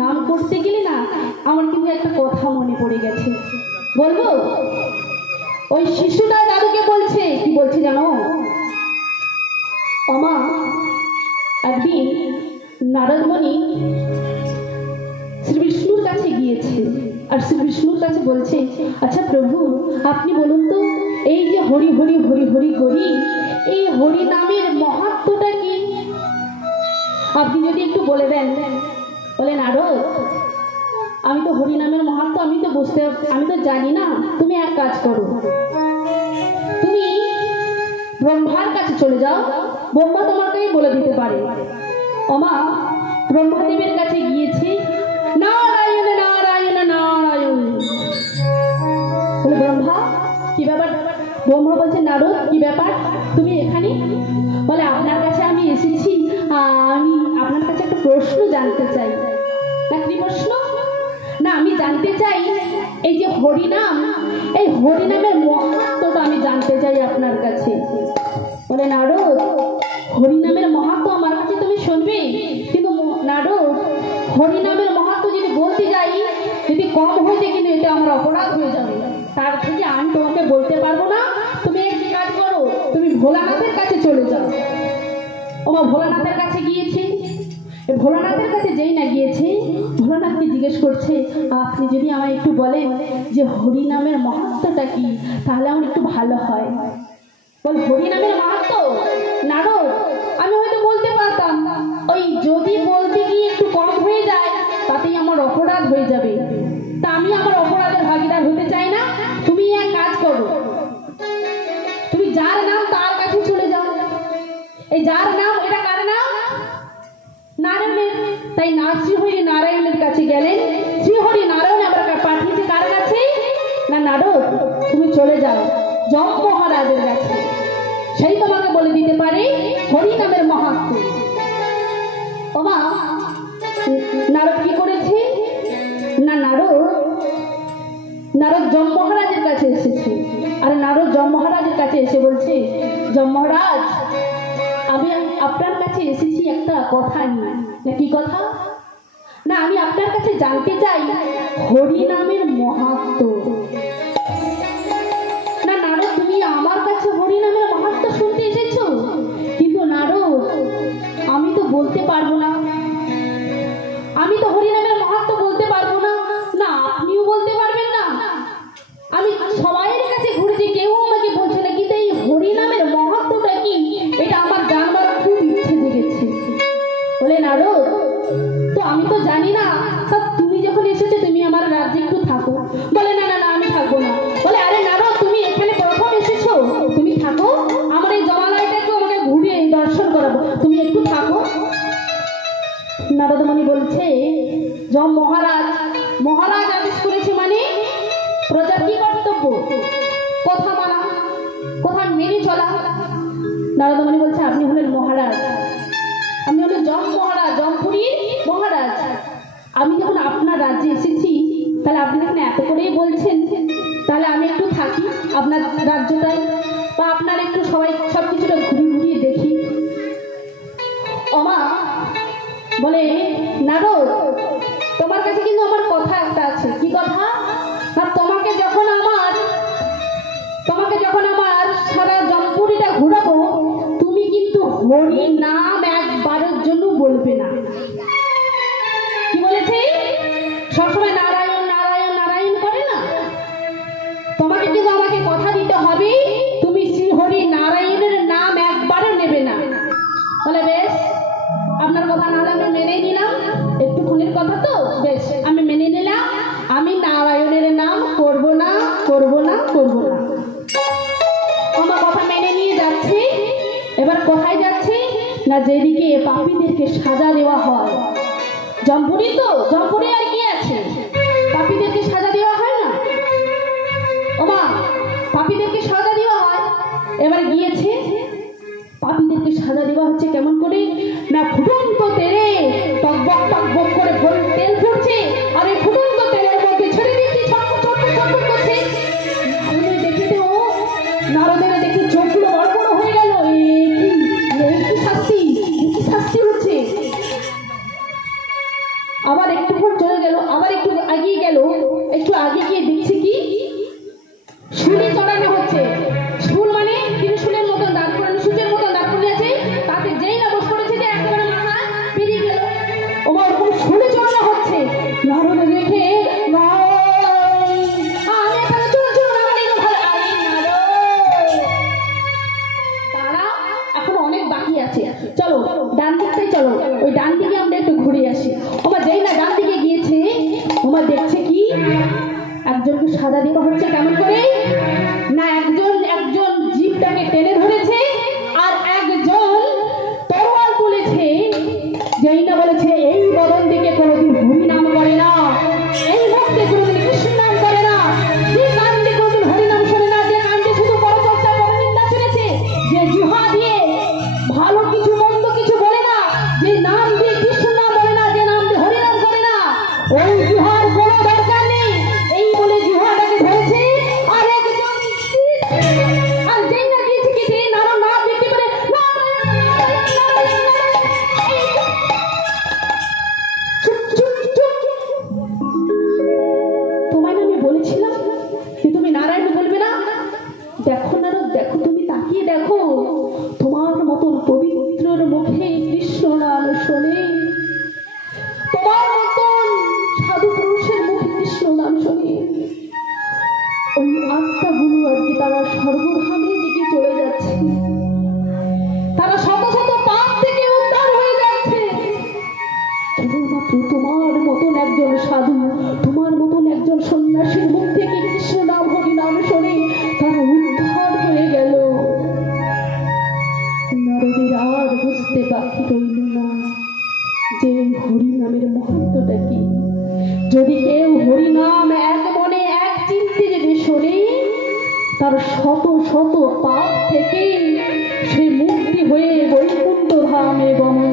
নাম করতে গেলে না আমার কিন্তু একটা কথা মনে পড়ে গেছে, বলবো? ওই শিশুটা দাদুকে বলছে, কি বলছে জানো? ওমা, একদিন নারদমণি শ্রী বিষ্ণুর কাছে গিয়েছে, আর শ্রী বিষ্ণুর কাছে বলছে, আচ্ছা প্রভু, আপনি বলুন তো, এই যে হরি হরি হরি হরি করি, এই হরি নামের মাহাত্ম্যটা কি? আপনি যদি একটু বলে দেন। বলে, নারদ, আমি তো হরি নামের মাহাত্ম্য আমি তো জানি না। তুমি এক কাজ করো, তুমি ব্রহ্মার কাছে চলে যাও, ব্রহ্মা তোমাকেই বলে দিতে পারে। ওমা, ব্রহ্মাদেবের কাছে গিয়েছে, নারায়ণ নারায়ণ নারায়ণ। বলে, ব্রহ্মা কি ব্যাপার? ব্রহ্মা বলছে, নারদ কি ব্যাপার, তুমি এখানে? বলে, আপনার কাছে আমি এসেছি, আমি আপনার কাছে একটা প্রশ্ন জানতে চাই। না, কি প্রশ্ন? না, আমি জানতে চাই এই যে হরিনাম, এই হরিনামের মাহাত্ম্যটা আমি জানতে চাই আপনার কাছে। বলে, নারদ, হরিনামের মাহাত্ম্য আমার কাছে তুমি শুনবে, কিন্তু নারদ, হরিনামের মাহাত্ম্য যদি বলতে যাই, যদি কম হয়ে যায় কিন্তু এটা আমার অপরাধ হয়ে যাবে, তার থেকে আমি তোমাকে বলতে পারবো না। তুমি এক কাজ করো, তুমি ভোলানাথের কাছে চলে যাও। ওমা, ভোলানাথের কাছে গিয়েছে। ভোলানাথের কাছে যেই না গিয়েছে, ভোলানাথকে জিজ্ঞেস করছে, আপনি যদি আমায় একটু বলেন যে হরিনামের মাহাত্ম্যটা কি, তাহলে আমার একটু ভালো হয়। বল, হরিনামের মাহাত্ম্য? নারদ, আমি হয়তো বলতে পারতাম, ওই যদি বলতে গিয়ে একটু কম হয়ে যায় তাতেই আমার অপরাধ হয়ে যাবে, তা আমি আমার অপরাধের ভাগিদার হতে চাই না। তুমি এক কাজ করো, তুমি যার নাম তার কাছে চলে যাও। এই যার নাম, এটা কার নাম? নারায়ণের। তাই না শ্রীহরি নারায়ণের কাছে গেলেন। শ্রীহরি নারায়ণ আবার পাঠিয়েছে কার কাছে? না, নারদ, তুমি চলে যাও যম মহারাজের কাছে, সেই তোমাকে বলে দিতে পারে হরি নামের মাহাত্ম্য। ওমা, নারদ কি করেছে? না, নারদ যম মহারাজের কাছে এসেছে। আর নারদ যম মহারাজের কাছে এসে বলছে, যম মহারাজ, আমি আপনার কাছে এসেছি একটা কথা নিয়ে। না, কি কথা? না, আমি আপনার কাছে জানতে চাই হরি নামের মাহাত্ম্য। না নারদ, তুমি আমার কাছে হরি নামের মাহাত্ম্য শুনতে এসেছো, কিন্তু নারদ, আমি তো বলতে পারবো না, আমি তো হরি নামের মাহাত্ম্য বলতে পারবো না। না, আপনিও বলতে পারবেন না। আমি সবাইয়ের কাছে ঘুরেছি, কেউ আমাকে বলছে না, কিন্তু এই হরি নামের মাহাত্ম্যটা কি, এটা আমার জানবার খুব ইচ্ছে জেগেছে। বলে, নারদ, তো আমি তো জানি না, তা তুমি যখন এসেছো তুমি আমার রাজ্যে একটু থাকো। বলে, না না না, আমি থাকবো না। বলে, আরে নারদ, তুমি এখানে প্রথম এসেছো, তুমি থাকো, আমার এই জমালয়টাকে আমাকে ঘুরিয়ে দর্শন করাবো, তুমি একটু থাকো। নারদমণি বলছে, যম মহারাজ আদেশ করেছে মানে প্রজার কি কর্তব্য? কথা মানা, কথা মেনে চলা। নারদমণি বলছে, আপনি হলেন মহারাজ, আমি হলেন যম মহারাজ, জমপুরীর মহারাজ। আমি যখন আপনার রাজ্যে এসেছি, তাহলে আপনি যখন এত করেই বলছেন, তাহলে আমি একটু থাকি আপনার রাজ্যটাই, বা আপনার একটু সবাই সবকিছুটা ঘুরিয়ে দেখি। ওমা বলে, নারদ, তোমার কাছে কিন্তু আমার কথা একটা আছে। কি কথা? না, তোমাকে যখন আমার সারা জমপুরিটা ঘুরাবো, তুমি কিন্তু হরি নাম একবারের জন্য বলবে না। কি বলেছে? সবসময় নারায়ণ নারায়ণ নারায়ণ করে না, তোমাকে কিন্তু আমাকে কথা দিতে হবে, তুমি শ্রী হরি নারায়ণের নাম একবারও নেবে না। বলে, বেশ, আপনার কথা না হলে আমি মেনে নিলাম, একটুক্ষণের কথা তো, বেশ আমি মেনে নিলাম, আমি নারায়ণের নাম করবো না। আমার কথা মেনে নিয়ে যাচ্ছে। এবার কোথায় যাচ্ছে? না, যেদিকে পাপীদেরকে সাজা দেওয়া হয়, জমপুরি তো, জমপুরি আর কি আছে, পাপীদেরকে সাজা দেওয়া হয় না? ওমা, পাপীদেরকে সাজা দেওয়া হয়। এবার গিয়েছে, পাপীদেরকে সাজা দেওয়া হচ্ছে কেমন করে? না, ফুটন্ত তেলে টকবক টকবক করে তেল ফুটছে, আর এই ফুটন্ত তেলের মধ্যে ছেড়ে দিচ্ছে, ছটফট ছটফট করছে। নারদের দেখে চোখগুলো বড় বড় হয়ে গেল, কি শাস্তি হচ্ছে। আবার একটুক্ষণ দিকে আমরা একটু ঘুরে আসি। ওমা যেই না ডান দিকে গিয়েছে, ওমা দেখছে কি একজনকে সাজা দেওয়া হচ্ছে। কেমন করে না, একজন জিভটাকে টেনে ধরেছে আর একজন তরোয়াল তুলেছে। যেই না বলেছে এই বদন দিকে কোনোদিন হরি নাম করে না, এই মুখে কোনোদিন কৃষ্ণ নাম করে না, যে কান্দে কোনোদিন হরি নাম শোনে না, যে কান্দে শুধু পরচর্চা পরনিন্দা শুনেছে, যে জিহ্বা দিয়ে ভালো কিছু মন্দ কিছু বলে না, যে নাম দিয়ে কৃষ্ণ নাম বলে না, যে নাম দিয়ে হরি নাম করে না, ওই জিহ্বার কোনো দরকার নেই। এই বলে জিহ্বাটাকে ধরেছে আর একজন আর যেই না দিয়েছে কি যে নাম দেখতে পারে তোমায় আমি বলেছিলাম যে তুমি নারায়ণ বলবে না। দেখো নারদ, দেখো, তুমি তাকিয়ে দেখো, তোমার মতন পবিত্রর মুখে কৃষ্ণ নাম শোনে, তোমার মতন সাধু পুরুষের মুখে কৃষ্ণ নাম শোনে। ওই আত্মাগুলো আজকে তারা সর্বধামের দিকে চলে যাচ্ছে, তারা শত শত পাপ থেকে উদ্ধার হয়ে যাচ্ছে। কেবলমাত্র তোমার মতন একজন সাধু, তোমার মতন একজন সন্ন্যাসীর মুখ থেকে কৃষ্ণ নাম হরি নাম শোনে তারা উদ্ধার হয়ে গেল। নারদের আর বুঝতে বাকি রইল না যে হরি নামের মহত্বটা কি। যদি কেউ হরি নাম এক মনে এক চিন্তে যদি শোনে, তার শত শত পাপ থেকে সে মুক্তি হয়ে বৈকুণ্ঠ ধামে গমন